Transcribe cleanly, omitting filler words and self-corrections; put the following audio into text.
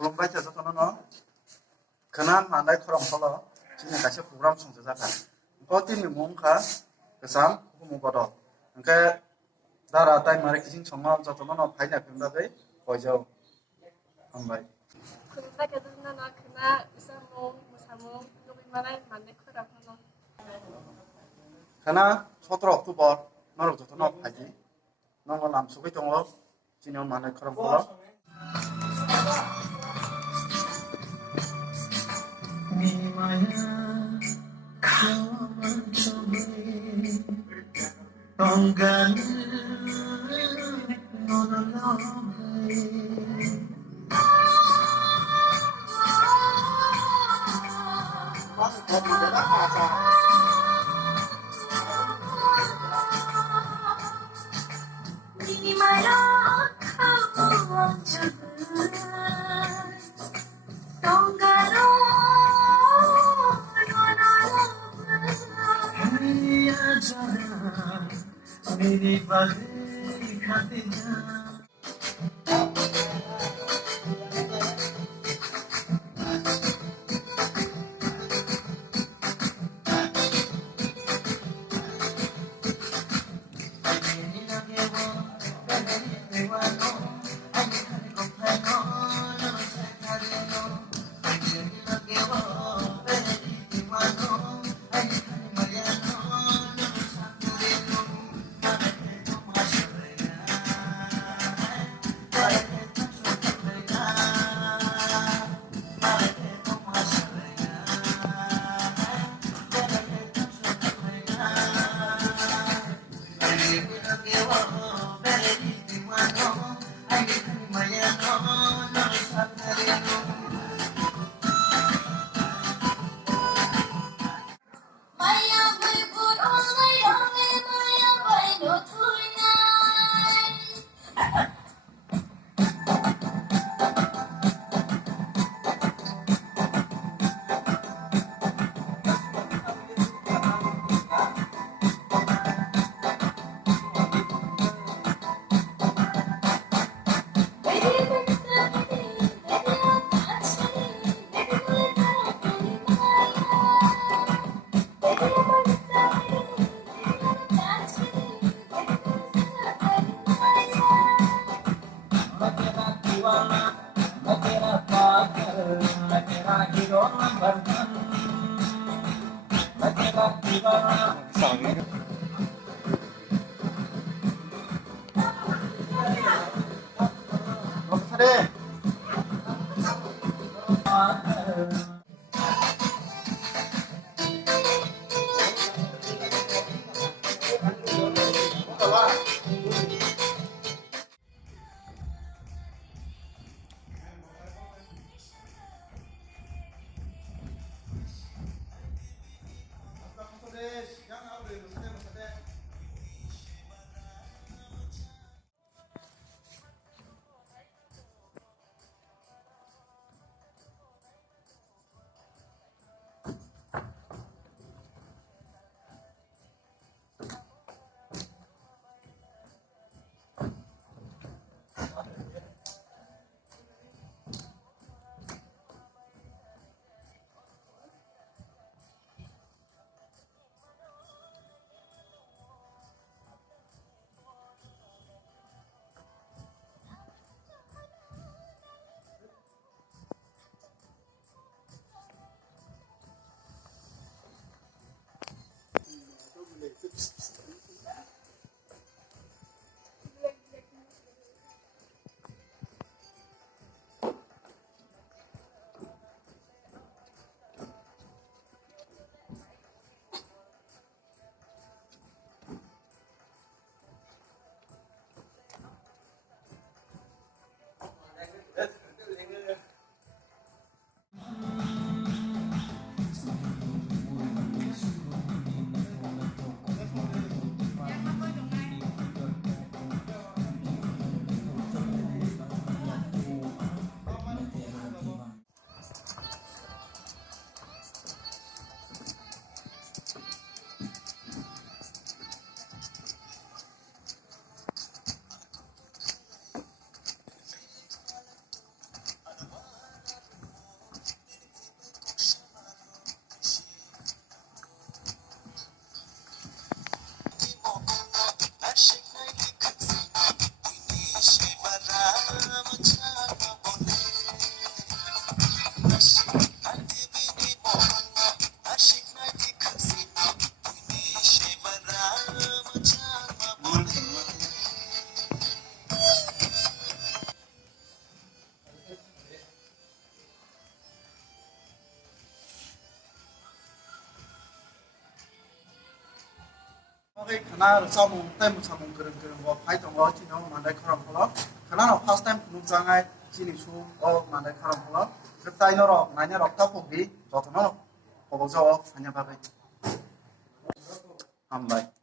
खुलुमबाय थाजोबथ'नो खोना मानाय खरमखौल' जोंनि गासै प्रग्राम संजाजागोन ओंखाय दिनै मुंखा गोजाम हुमुबद ओंखाय दारा टाइमारि किसिं सङो जतनो फाइना फिनबागै बयजौ हामबाय खुलुमबाय थाजोबथ'नो खोना उसामुं मुसामुं लुबैमाराय मानाय खरमखौल' खोना 17 अक्ट'बर नाराव जतनो फाइदि नंगौ नाम सुबै दङ दिनै मानाय खरमखौल' bagui khana samung tai mu samung gereng gereng bo phai tongo chino manai khoram holo khana no first time phunuk jangai chini su o manai khoram holo tai no rok nai rok ta pokbi jotono obojao hanya bagui hambai